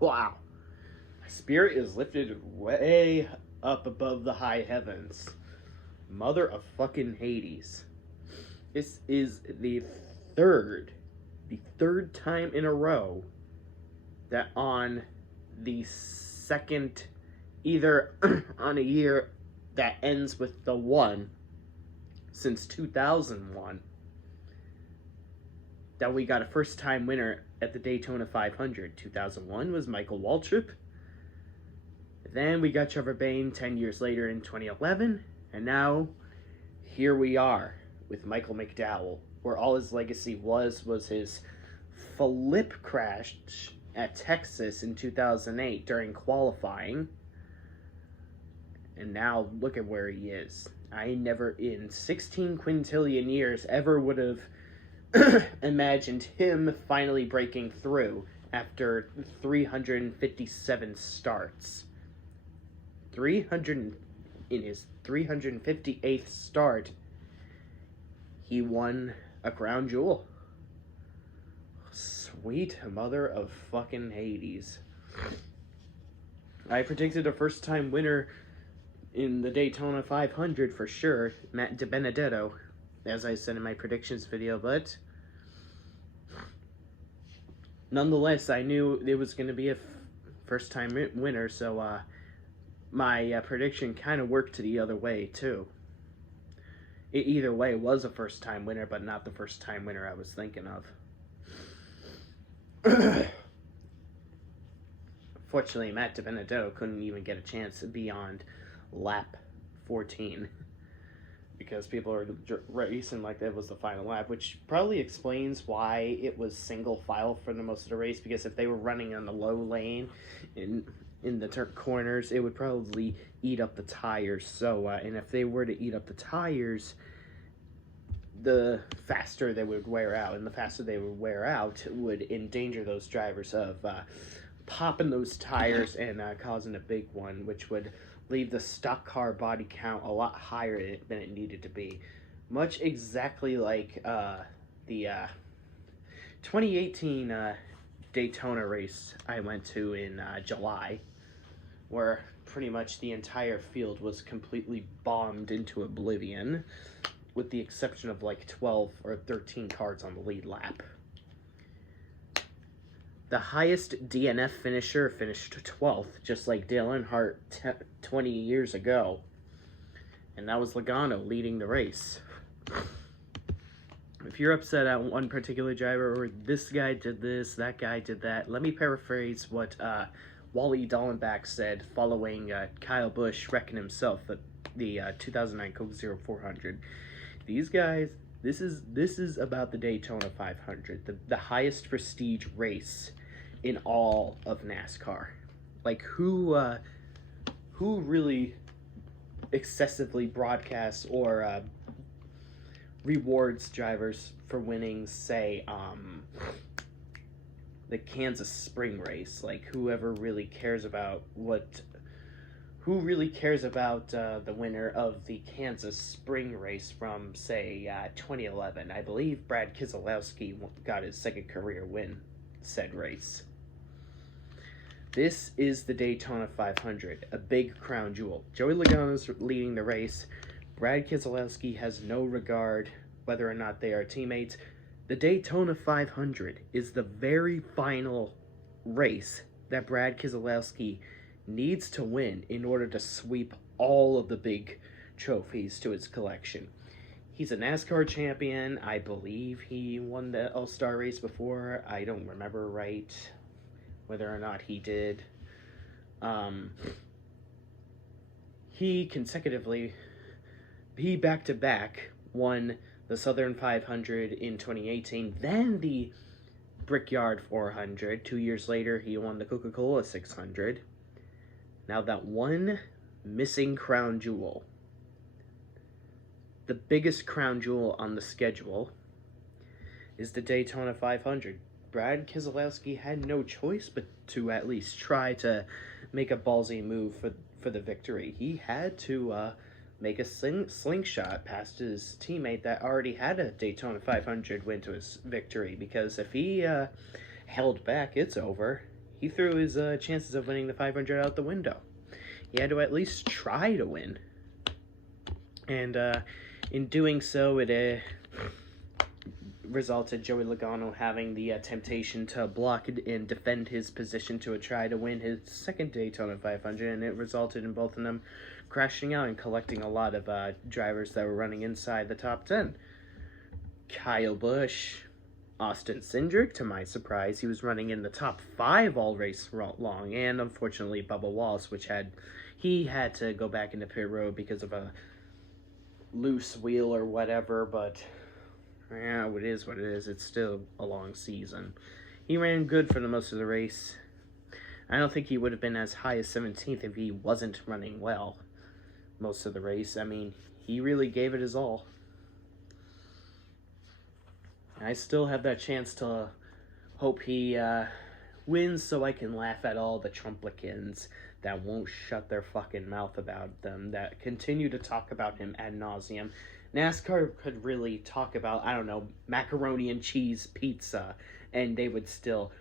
Wow. My spirit is lifted way up above the high heavens. Mother of fucking Hades. This is the third time in a row that on the second, either on a year that ends with the 1 since 2001, that we got a first-time winner at the Daytona 500. 2001 was Michael Waltrip. Then we got Trevor Bayne 10 years later in 2011. And now, here we are with Michael Mcdowell, where all his legacy was his flip crash at Texas in 2008 during qualifying. And now, look at where he is. I never in 16 quintillion years ever would have imagined him finally breaking through after 357 starts. In his 358th start, he won a crown jewel. Sweet mother of fucking Hades. I predicted a first-time winner in the Daytona 500 for sure, Matt DiBenedetto, as I said in my predictions video, but nonetheless, I knew it was going to be a first-time winner, so my prediction kind of worked the other way, too. It either way was a first-time winner, but not the first-time winner I was thinking of. Fortunately, Matt DiBenedetto couldn't even get a chance beyond lap 14. Because people are racing like that was the final lap, which probably explains why it was single file for the most of the race, because if they were running on the low lane in the corners, it would probably eat up the tires. So, and if they were to eat up the tires, the faster they would wear out, and the faster they would wear out would endanger those drivers of popping those tires and causing a big one, which would leave the stock car body count a lot higher than it needed to be. Much exactly like the 2018 Daytona race I went to in July, where pretty much the entire field was completely bombed into oblivion, with the exception of like 12 or 13 cars on the lead lap. The highest DNF finisher finished 12th, just like Dale Earnhardt 20 years ago. And that was Logano leading the race. If you're upset at one particular driver, or this guy did this, that guy did that, let me paraphrase what Wally Dallenbach said following Kyle Busch wrecking himself at the 2009 Coke Zero 400. These guys, this is about the Daytona 500, the highest prestige race in all of NASCAR. Like, who really excessively broadcasts or rewards drivers for winning, say, the Kansas Spring race? Like, who really cares about the winner of the Kansas Spring race from, say, 2011? I believe Brad Keselowski got his second career win said race. This is the Daytona 500, a big crown jewel. Joey Logano's leading the race. Brad Keselowski has no regard whether or not they are teammates. The Daytona 500 is the very final race that Brad Keselowski needs to win in order to sweep all of the big trophies to his collection. He's a NASCAR champion. I believe he won the All-Star race before. I don't remember right whether or not he did. He back-to-back won the Southern 500 in 2018, then the Brickyard 400. 2 years later, he won the Coca-Cola 600. Now that one missing crown jewel, the biggest crown jewel on the schedule, is the Daytona 500. Brad Keselowski had no choice but to at least try to make a ballsy move for the victory. He had to make a slingshot past his teammate that already had a Daytona 500 win to his victory, because if he held back, it's over. he threw his chances of winning the 500 out the window. He had to at least try to win. And in doing so, it resulted Joey Logano having the temptation to block and defend his position to try to win his second Daytona 500, and it resulted in both of them crashing out and collecting a lot of drivers that were running inside the top 10. Kyle Busch, Austin Cindric, to my surprise, he was running in the top 5 all race long, and unfortunately Bubba Wallace, he had to go back into pit road because of a loose wheel or whatever, but yeah, it is what it is. It's still a long season. He ran good for the most of the race. I don't think he would have been as high as 17th if he wasn't running well most of the race. I mean, he really gave it his all. I still have that chance to hope he wins so I can laugh at all the Trumplicans that won't shut their fucking mouth about them, that continue to talk about him ad nauseum. NASCAR could really talk about, I don't know, macaroni and cheese pizza, and they would still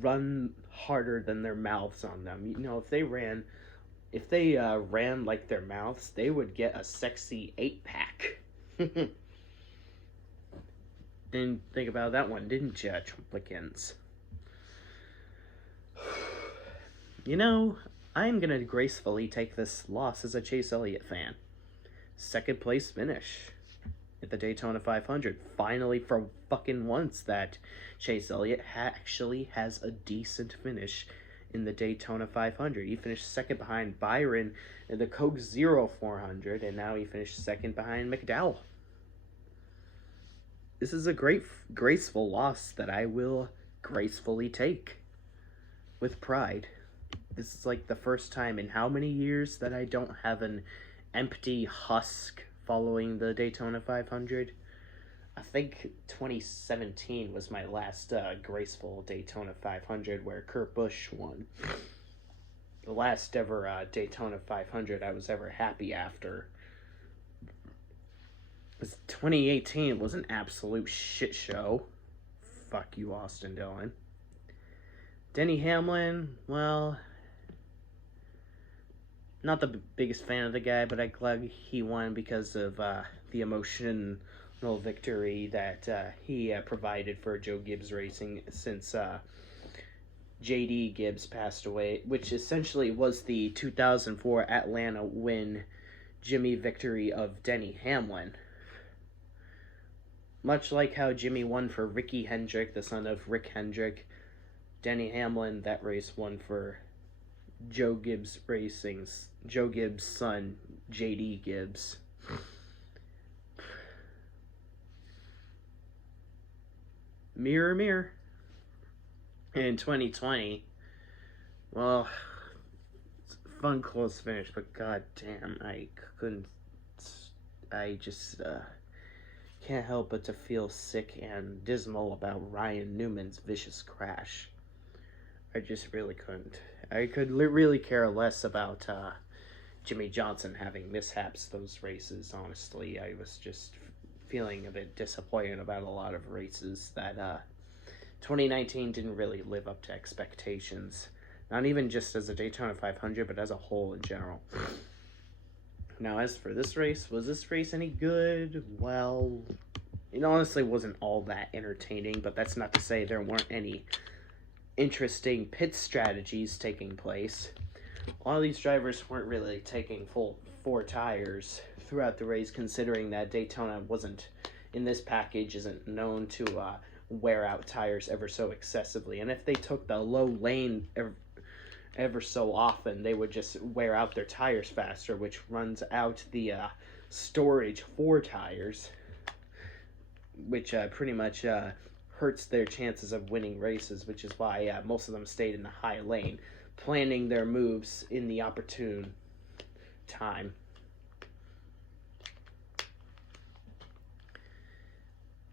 run harder than their mouths on them. You know, if they ran like their mouths, they would get a sexy 8-pack. Didn't think about that one, didn't ya, Trumplicans? You know, I'm gonna gracefully take this loss as a Chase Elliott fan. Second place finish at the Daytona 500. Finally, for fucking once, that Chase Elliott actually has a decent finish in the Daytona 500. He finished second behind Byron in the Coke Zero 400, and now he finished second behind Mcdowell. This is a graceful loss that I will gracefully take with pride. This is like the first time in how many years that I don't have an empty husk following the Daytona 500. I think 2017 was my last graceful Daytona 500 where Kurt Busch won. The last ever Daytona 500 I was ever happy after. 2018 was an absolute shit show. Fuck you, Austin Dillon. Denny Hamlin, well, not the biggest fan of the guy, but I'm glad he won because of the emotional victory that he provided for Joe Gibbs Racing since J.D. Gibbs passed away, which essentially was the 2004 Atlanta win Jimmy victory of Denny Hamlin. Much like how Jimmy won for Ricky Hendrick, the son of Rick Hendrick, Denny Hamlin, that race won for Joe Gibbs Racing's, Joe Gibbs' son, J.D. Gibbs. Mirror, mirror. In 2020, well, it's a fun close finish, but goddamn, I just can't help but to feel sick and dismal about Ryan Newman's vicious crash. I just really couldn't. I could really care less about Jimmy Johnson having mishaps those races, honestly. I was just feeling a bit disappointed about a lot of races that 2019 didn't really live up to expectations. Not even just as a Daytona 500, but as a whole in general. Now, as for this race, was this race any good? Well, it honestly wasn't all that entertaining, but that's not to say there weren't any interesting pit strategies taking place. A lot of these drivers weren't really taking full 4 tires throughout the race, considering that Daytona wasn't, in this package, isn't known to wear out tires ever so excessively. And if they took the low lane ever so often, they would just wear out their tires faster, which runs out the storage for tires, which pretty much hurts their chances of winning races, which is why most of them stayed in the high lane, planning their moves in the opportune time.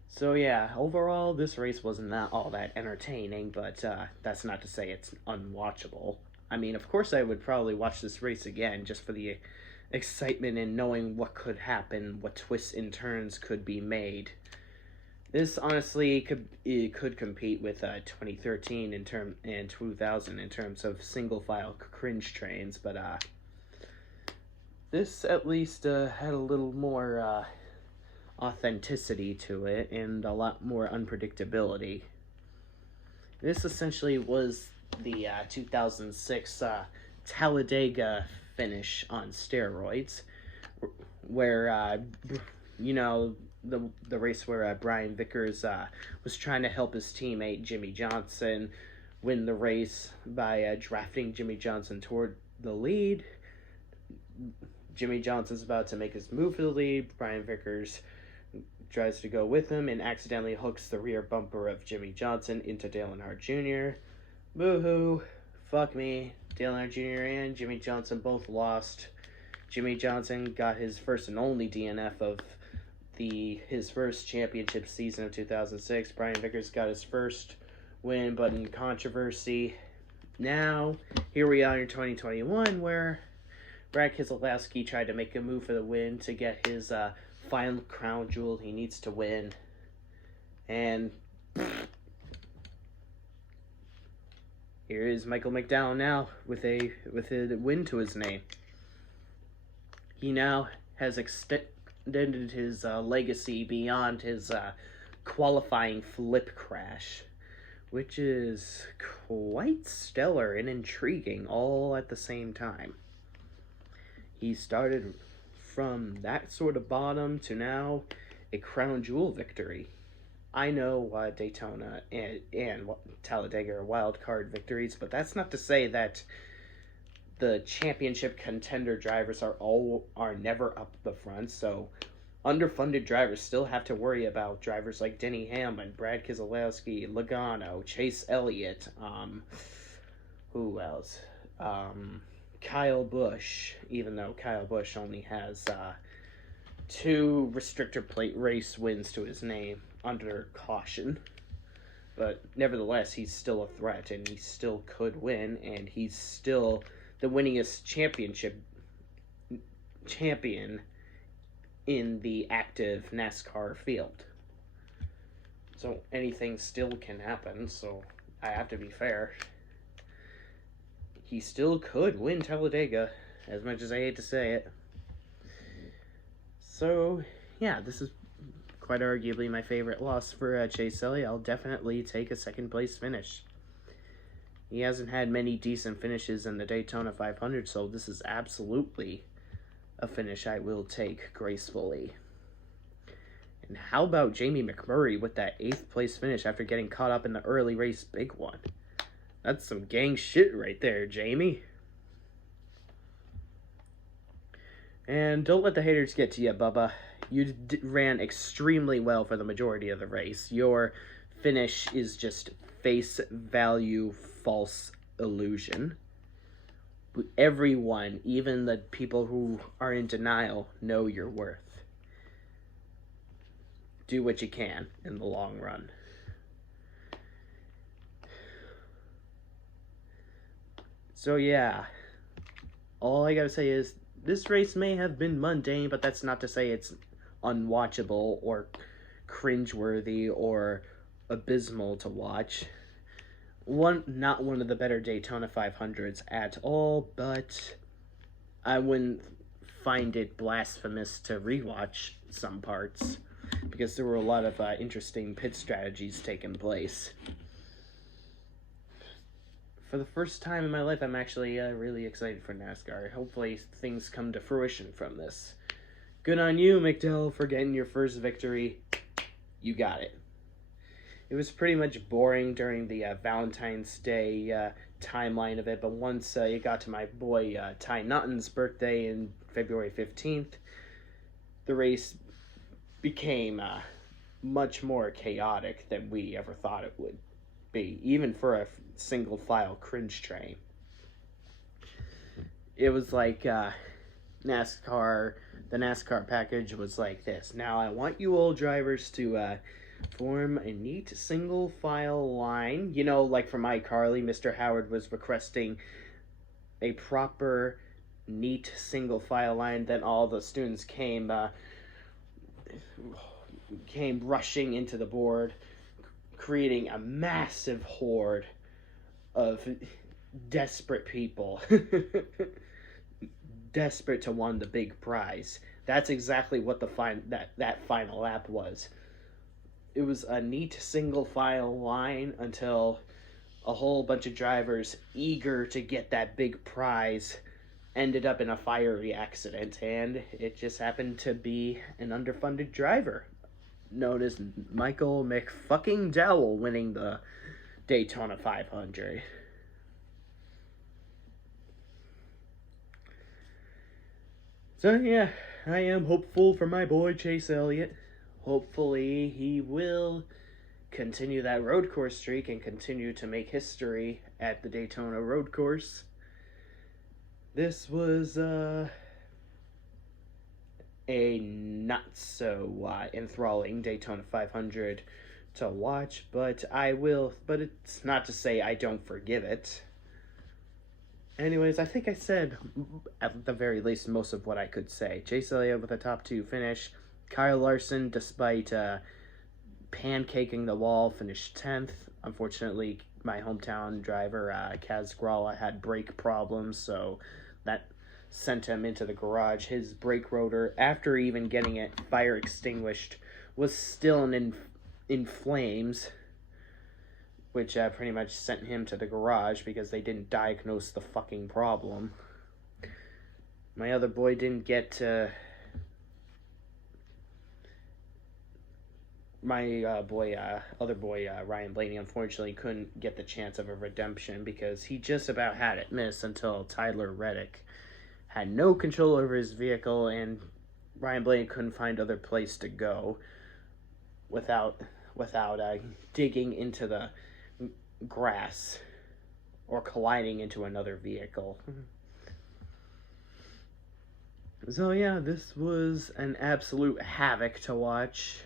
So yeah, overall, this race was not all that entertaining, but that's not to say it's unwatchable. I mean, of course I would probably watch this race again just for the excitement and knowing what could happen, what twists and turns could be made. This honestly could compete with 2013 and 2000 in terms of single file cringe trains, but this at least had a little more authenticity to it and a lot more unpredictability. This essentially was the 2006 Talladega finish on steroids, where the race where Brian Vickers was trying to help his teammate Jimmy Johnson win the race by drafting Jimmy Johnson toward the lead. Jimmy Johnson's about to make his move for the lead. Brian Vickers tries to go with him and accidentally hooks the rear bumper of Jimmy Johnson into Dale Earnhardt Jr. Boo-hoo. Fuck me. Dale Earnhardt Jr. and Jimmy Johnson both lost. Jimmy Johnson got his first and only DNF of his first championship season of 2006. Brian Vickers got his first win, but in controversy. Now, here we are in 2021, where Brad Keselowski tried to make a move for the win to get his final crown jewel he needs to win. And here is Michael Mcdowell now with a win to his name. He now has extended his legacy beyond his qualifying flip crash, which is quite stellar and intriguing all at the same time. He started from that sort of bottom to now a crown jewel victory. I know Daytona and Talladega are wild card victories, but that's not to say that the championship contender drivers are never up the front. So underfunded drivers still have to worry about drivers like Denny Hamlin, Brad Keselowski, Logano, Chase Elliott, who else? Kyle Busch, even though Kyle Busch only has 2 restrictor plate race wins to his name under caution. But nevertheless, he's still a threat, and he still could win, and he's still the winningest champion in the active NASCAR field. So anything still can happen, so I have to be fair. He still could win Talladega, as much as I hate to say it. So, yeah, this is quite arguably my favorite loss for Chase Elliott. I'll definitely take a second place finish. He hasn't had many decent finishes in the Daytona 500, so this is absolutely a finish I will take gracefully. And how about Jamie Mcmurray with that 8th place finish after getting caught up in the early race big one? That's some gang shit right there, Jamie. And don't let the haters get to you, Bubba. You ran extremely well for the majority of the race. Your finish is just face value false illusion. Everyone, even the people who are in denial, know your worth. Do what you can in the long run. So yeah, all I gotta say is this race may have been mundane, but that's not to say it's unwatchable or cringeworthy or abysmal to watch. Not one of the better Daytona 500s at all, but I wouldn't find it blasphemous to rewatch some parts because there were a lot of interesting pit strategies taking place. For the first time in my life, I'm actually really excited for NASCAR. Hopefully things come to fruition from this. Good on you, Mcdowell, for getting your first victory. You got it. It was pretty much boring during the Valentine's Day timeline of it, but once it got to my boy Ty Nutton's birthday in February 15th, the race became much more chaotic than we ever thought it would be, even for a single file cringe train. It was like the NASCAR package was like this. Now I want you old drivers to form a neat single file line. You know, like for iCarly, Mr. Howard was requesting a proper neat single file line. Then all the students came came rushing into the board, creating a massive horde of desperate people. Desperate to win the big prize. That's exactly what that final lap was. It was a neat single file line until a whole bunch of drivers eager to get that big prize ended up in a fiery accident, and it just happened to be an underfunded driver known as Michael Mcdowell winning the Daytona 500. So yeah, I am hopeful for my boy Chase Elliott. Hopefully he will continue that road course streak and continue to make history at the Daytona road course. This was a not so enthralling Daytona 500 to watch, but it's not to say I don't forgive it. Anyways, I think I said, at the very least, most of what I could say. Chase Elliott with a top 2 finish. Kyle Larson, despite pancaking the wall, finished 10th. Unfortunately, my hometown driver, Kaz Gralla, had brake problems, so that sent him into the garage. His brake rotor, after even getting it fire extinguished, was still in flames, which pretty much sent him to the garage because they didn't diagnose the fucking problem. My other boy didn't get other boy, Ryan Blaney, unfortunately couldn't get the chance of a redemption because he just about had it miss until Tyler Reddick had no control over his vehicle, and Ryan Blaney couldn't find other place to go without digging into the grass or colliding into another vehicle. So yeah, this was an absolute havoc to watch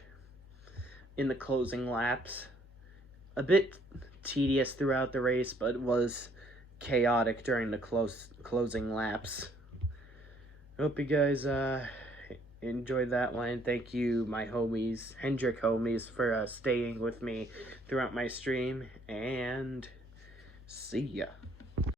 in the closing laps. A bit tedious throughout the race, but it was chaotic during the closing laps. Hope you guys enjoyed that one. Thank you, my homies, Hendrick homies, for staying with me throughout my stream, and see ya.